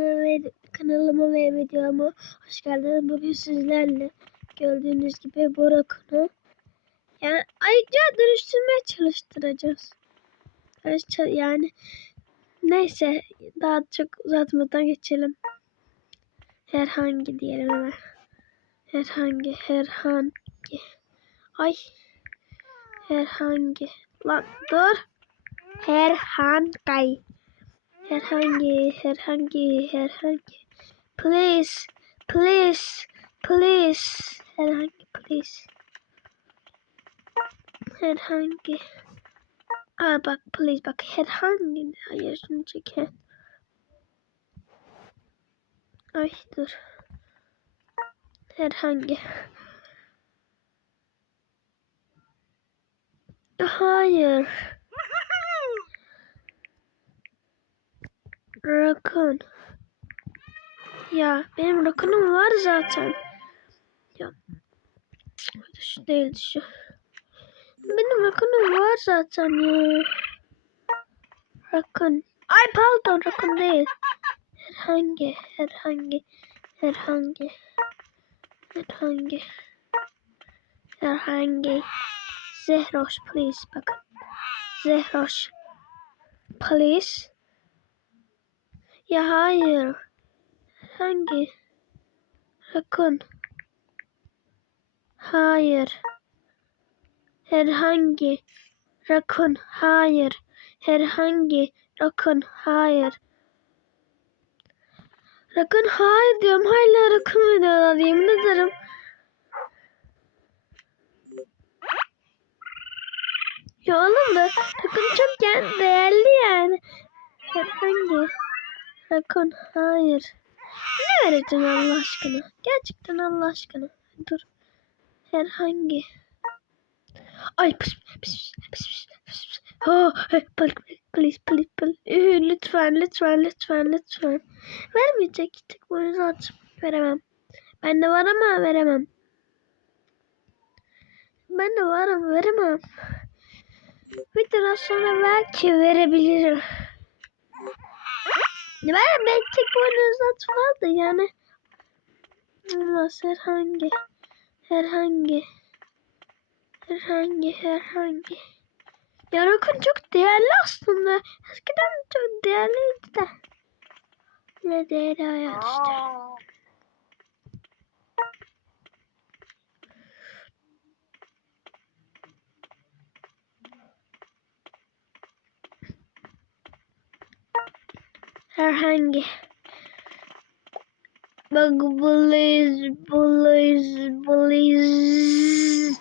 ve kanalıma ve videoma hoş geldiniz. Bugün sizlerle gördüğünüz gibi Borak'ını yani ayrıca dönüştürmeye çalıştıracağız. Çalıştır- Yani neyse daha çok uzatmadan geçelim. Herhangi diyelim hemen. Herhangi, herhangi. Ay. Herhangi. Lan dur. Herhangi. Herhangi, herhangi, herhangi. Please, please, please. Herhangi, please. Herhangi. Aa bak, please bak. Herhangi. Hayır, şunu çeken. Ay dur. Herhangi. Hayır. Rakun. Ya benim rakunum var zaten. Ya. Şu değil şu. Benim rakunum var zaten ya. Rakun. Ay pardon rakun değil. Herhangi, herhangi, herhangi, herhangi, herhangi. Zehroş please bakın. Zehroş. Please. Ya hayır. Hangi? Rakun. Hayır. Herhangi. Rakun. Hayır. Herhangi. Rakun. Hayır. Rakun hayır diyorum. Hala rakun videolar yemin ederim. Ya oğlum da rakun çok değerli yani. Herhangi. Rakun hayır. Ne vereceksin Allah aşkına? Gerçekten Allah aşkına. Dur. Herhangi. Ay pis pis pis pis pis. Oh, please please please please. Lütfen lütfen lütfen lütfen. Vermeyecek tek boynuzu aç. Veremem. Ben de var ama veremem. Ben de var ama veremem. Bir daha sonra belki verebilirim. Ben belki tek boynuzlu at vardı yani. Olmaz herhangi. Herhangi. Herhangi herhangi. Ya Rakun çok değerli aslında. Eskiden çok değerliydi de. Ne değerli hayat işte. Herhangi. Bak buliz, buliz, buliz.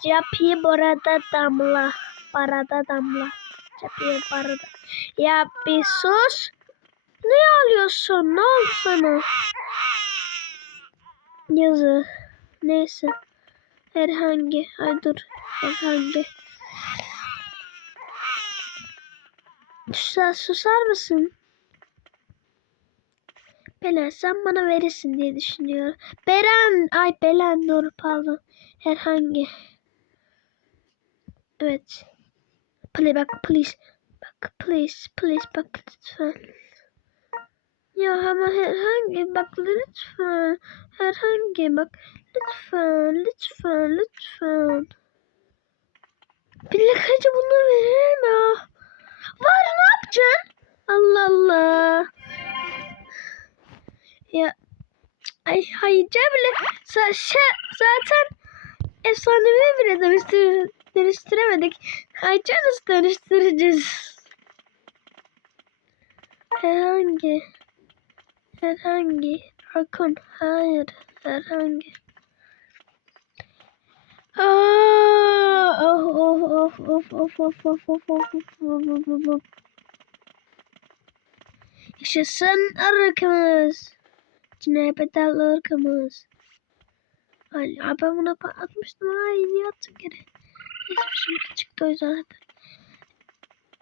Capi borada damla. Barada damla. Capi barada. Ya bir sus. Ne alıyorsun? Ne oldu sana? Yazı. Neyse. Herhangi. Ay dur. Herhangi. Sen susar mısın? Belen sen bana verirsin diye düşünüyorum. Beren, ay Belen dur pardon. Herhangi. Evet. Play bak please. Bak please please bak lütfen. Ya ama herhangi bak lütfen. Herhangi bak lütfen lütfen lütfen. Plakacı bunu verir mi? Var ne yapacaksın? Allah Allah. Ya ay hayır bile zaten efsanevi bile dönüştür dönüştüremedik. Ayça nasıl dönüştüreceğiz? Herhangi herhangi rakun hayır herhangi Aa, of of of of of of of of of of of Yaşasın ırkımız. Cinayetler ırkımız. Ay, ben buna atmıştım. Ay niye attım geri? Neyse şimdi çıktı o yüzden zaten.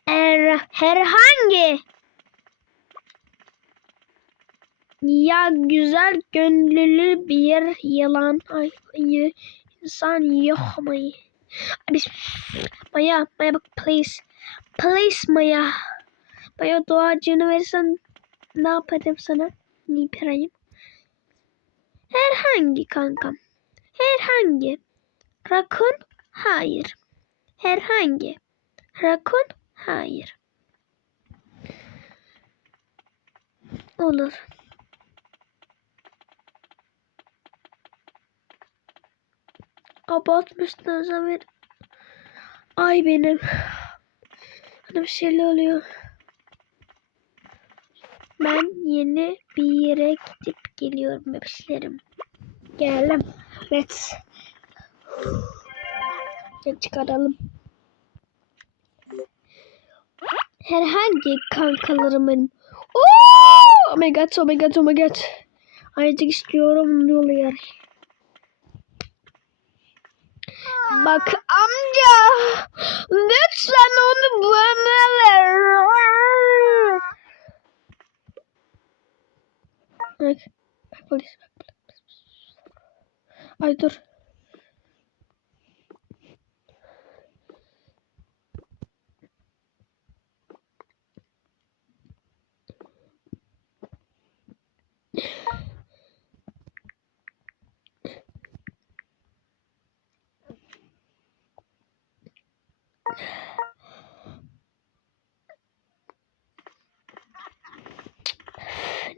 Er, herhangi ya güzel gönüllü bir yılan ay, ay insan yok mu? Biz Maya Maya bak please please Maya Maya doğacını verirsen ne yaparım sana? Yaparım? Herhangi kankam. Herhangi. Rakun? Hayır. Herhangi. Rakun? Hayır. Olur. Abartmışsın Zamer. Ay benim. Bana bir şeyler oluyor. Ben yeni bir yere gidip geliyorum bebişlerim. Geldim. Evet. Gel çıkaralım. Herhangi kankalarımın. Oh! oh my god, oh my god, oh my god. Ayıcık istiyorum ne oluyor? Bak amca. Lütfen onu bana ver. Bak polis. Ay dur.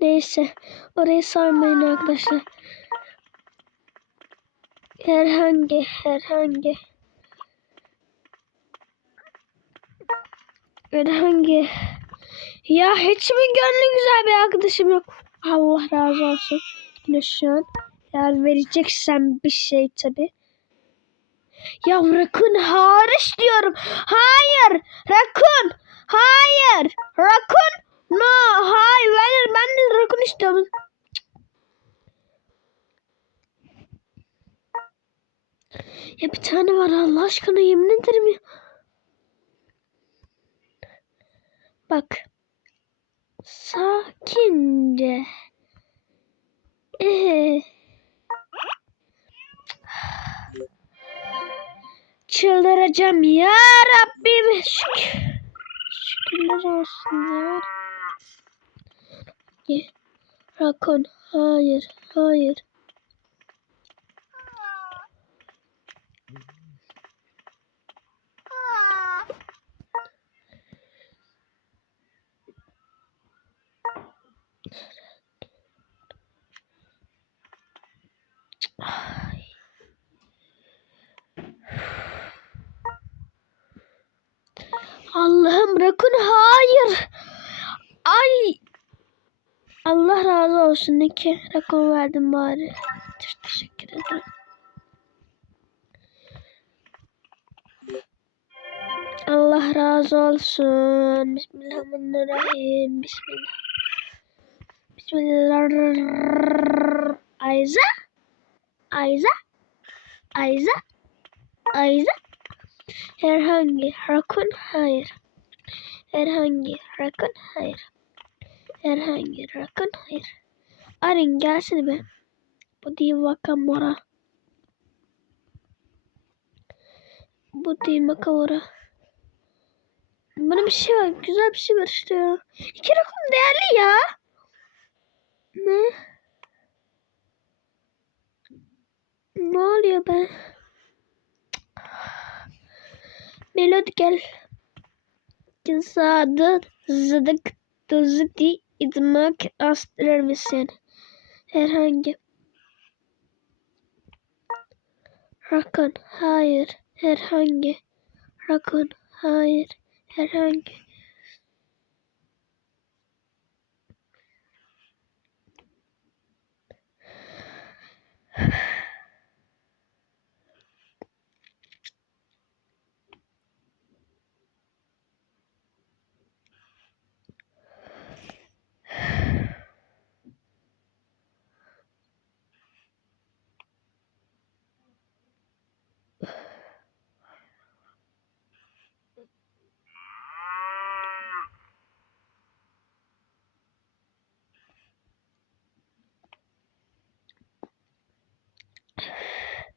Neyse. Orayı sarmayın arkadaşlar. Herhangi, herhangi. Herhangi. Ya hiç mi gönlü güzel bir arkadaşım yok? Allah razı olsun. An? Eğer vereceksen bir şey tabi. Ya rakun hariç diyorum. Hayır. Rakun. Hayır. Rakun. No. Hayır. Ben, ben de rakun istiyorum. Ya bir tane var Allah aşkına yemin ederim ya. Bak. Sakince. Ee. Çıldıracağım ya Rabbim. Şük Şükürler olsun ya. Rakon. Hayır. Hayır. Ay. Allah'ım rakun hayır. Ay. Allah razı olsun ne ki rakun verdim bari. Çok teşekkür ederim. Allah razı olsun. Bismillahirrahmanirrahim. Bismillah. Bismillah. Ayza. Ayza. Ayza. Ayza. Herhangi rakun hayır. Herhangi rakun hayır. Herhangi rakun hayır. Arın gelsene be. Bu değil vakamora. Bu değil vakamora. Bana bir şey var. Güzel bir şey var işte ya. İki rakun değerli ya. Ne? Ne oluyor be? Melodi gel. Zadı zıdık dızıdi idmak astırır mısın? Herhangi. Rakun hayır. Herhangi. Rakun hayır. Herhangi.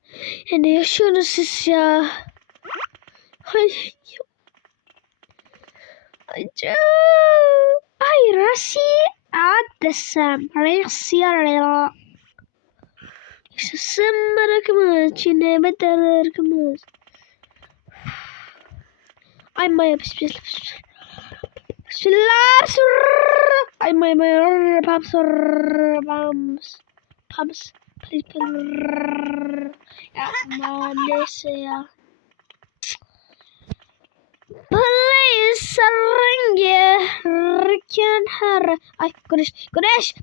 Ya ne yaşıyorsunuz siz ya? Ay. Acı. Ay Rasi. desem. Reaksiyon. Yaşasın ırkımız. Çin'e bedel ırkımız. Ay maya pis pis pis. Bismillah. Ay maya maya. Pams. Pams. Pams. Please please. Ya aman neyse ya. Please rengi rıkken her. Ay güneş güneş.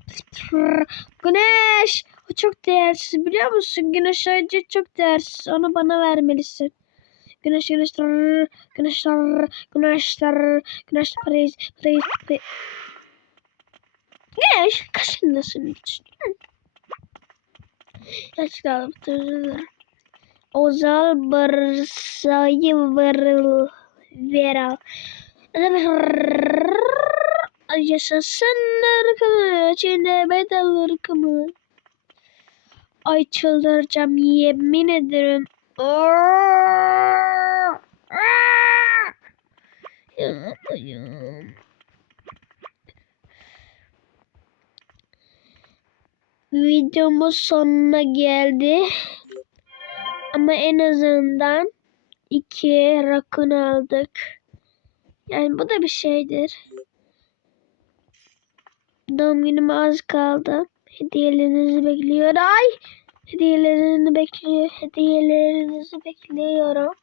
Güneş. O çok değersiz biliyor musun? Güneş önce çok değersiz. Onu bana vermelisin. Güneş güneş güneş güneş rrr, güneş please please please. Güneş kaşındasın için. Gerçekten hatırlıyorum. Ozal Barsayı Varıl Vera. Yaşasın ırkımı, içinde bedel ırkımı. Ay çıldıracağım yemin ederim. Videomuz sonuna geldi. Ama en azından iki rakun aldık. Yani bu da bir şeydir. Doğum günüme az kaldı. Hediyelerinizi bekliyor. Ay! Hediyelerini bekliyor. Hediyelerinizi bekliyorum.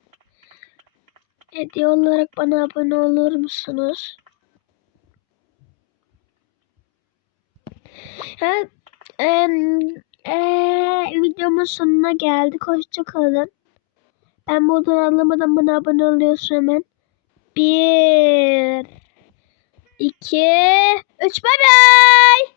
Hediye olarak bana abone olur musunuz? Ha, em, eee, videomun sonuna geldik. Hoşça kalın. Ben buradan anlamadan bana abone oluyorsun hemen. Bir, iki, üç, bay bay.